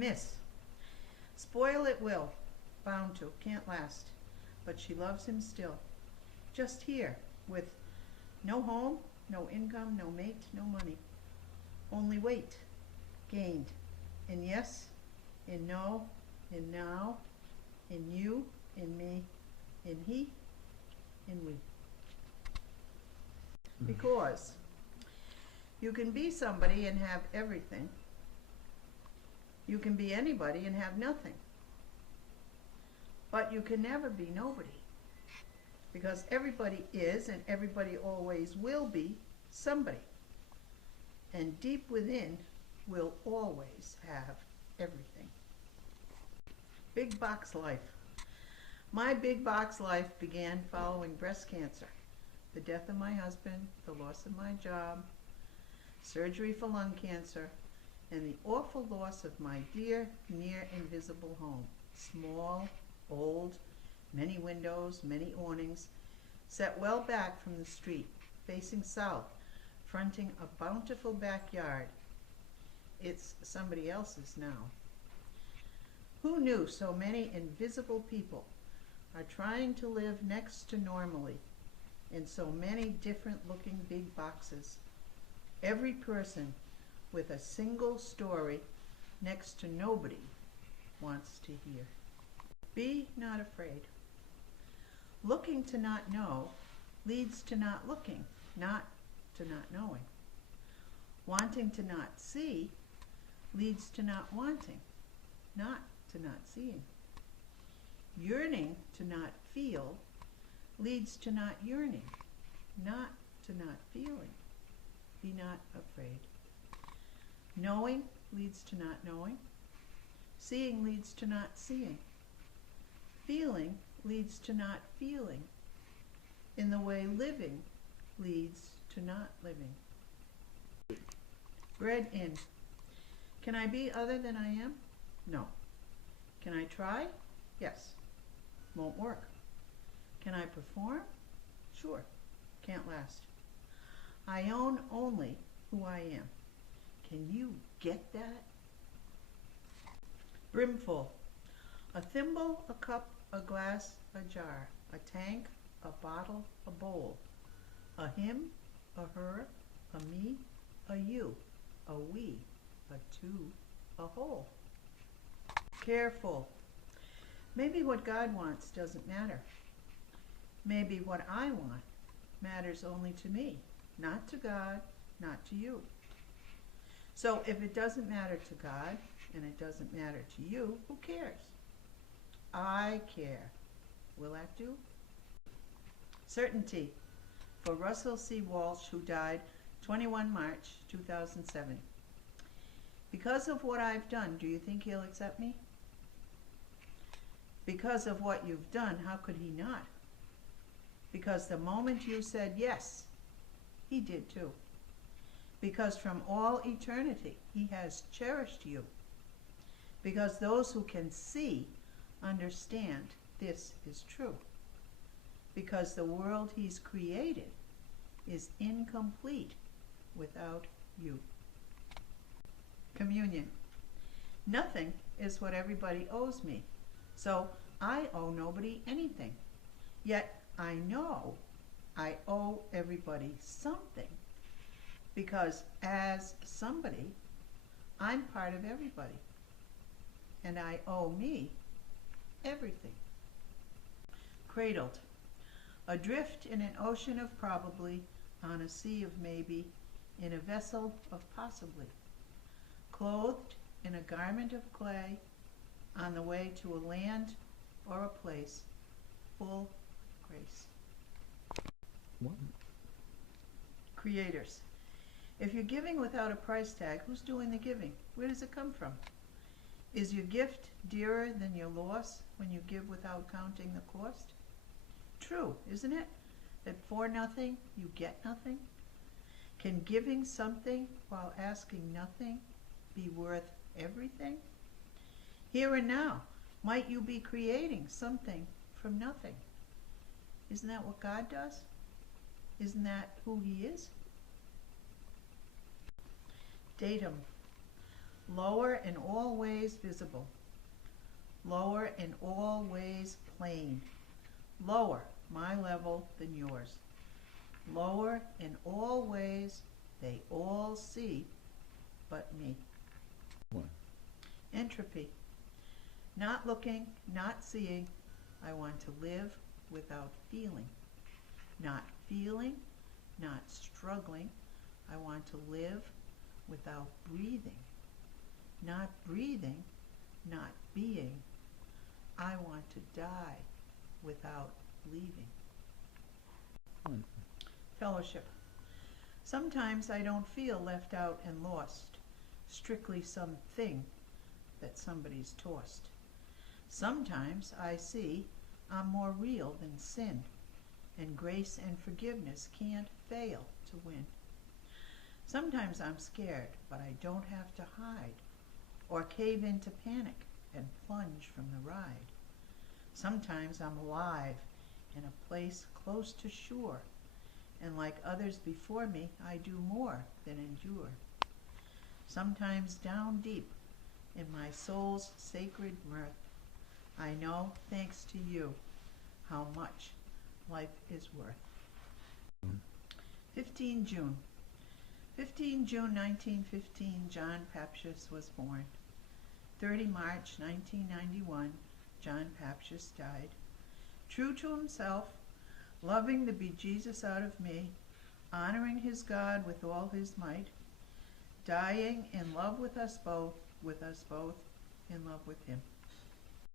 miss. Spoil it will, bound to, can't last. But she loves him still. Just here, with no home, no income, no mate, no money. Only weight, gained, in yes, in no, in now, in you, in me, in he, in we. Because you can be somebody and have everything. You can be anybody and have nothing. But you can never be nobody. Because everybody is and everybody always will be somebody. And deep within will always have everything. Big box life. My big box life began following breast cancer, the death of my husband, the loss of my job, surgery for lung cancer, and the awful loss of my dear, near invisible home. Small, old, many windows, many awnings, set well back from the street, facing south, fronting a bountiful backyard. It's somebody else's now. Who knew so many invisible people are trying to live next to normally in so many different looking big boxes, every person with a single story next to nobody wants to hear. Be not afraid. Looking to not know leads to not looking, not to not knowing. Wanting to not see leads to not wanting, not to not seeing. Yearning to not feel leads to not yearning, not to not feeling. Be not afraid. Knowing leads to not knowing. Seeing leads to not seeing. Feeling leads to not feeling. In the way living leads to not living. Bred in. Can I be other than I am? No. Can I try? Yes. Won't work. Can I perform? Sure. Can't last. I own only who I am. Can you get that? Brimful. A thimble, a cup, a glass, a jar, a tank, a bottle, a bowl. A him, a her, a me, a you, a we, a two, a whole. Careful. Maybe what God wants doesn't matter. Maybe what I want matters only to me, not to God, not to you. So if it doesn't matter to God and it doesn't matter to you, who cares? I care. Will that do? Certainty. For Russell C. Walsh, who died 21 March 2007. Because of what I've done, do you think he'll accept me? Because of what you've done, how could he not? Because the moment you said yes, he did too. Because from all eternity, he has cherished you. Because those who can see understand this is true. Because the world he's created is incomplete without you. Communion. Nothing is what everybody owes me, so I owe nobody anything. Yet I know I owe everybody something, because as somebody, I'm part of everybody, and I owe me everything. Cradled. Adrift in an ocean of probably, on a sea of maybe, in a vessel of possibly. Clothed in a garment of clay, on the way to a land or a place full of grace. What? Creators. If you're giving without a price tag, who's doing the giving? Where does it come from? Is your gift dearer than your loss when you give without counting the cost? True, isn't it? That for nothing, you get nothing? Can giving something while asking nothing be worth everything? Here and now, might you be creating something from nothing? Isn't that what God does? Isn't that who he is? Datum. lower in all ways visible, lower in all ways plain, lower my level than yours, lower in all ways they all see but me. 1. Entropy. Not looking, not seeing, I want to live without feeling. Not feeling, not struggling, I want to live without breathing. Not breathing, not being, I want to die without leaving. 1. Fellowship. Sometimes I don't feel left out and lost, strictly something that somebody's tossed. Sometimes I see I'm more real than sin, and grace and forgiveness can't fail to win. Sometimes I'm scared, but I don't have to hide, or cave into panic and plunge from the ride. Sometimes I'm alive in a place close to shore, and like others before me, I do more than endure. Sometimes down deep in my soul's sacred mirth, I know, thanks to you, how much life is worth. 15 June. 15 June 1915, John Papshius was born. 30 March 1991, John Papshius died. True to himself, loving the bejesus out of me, honoring his God with all his might, dying in love with us both in love with him.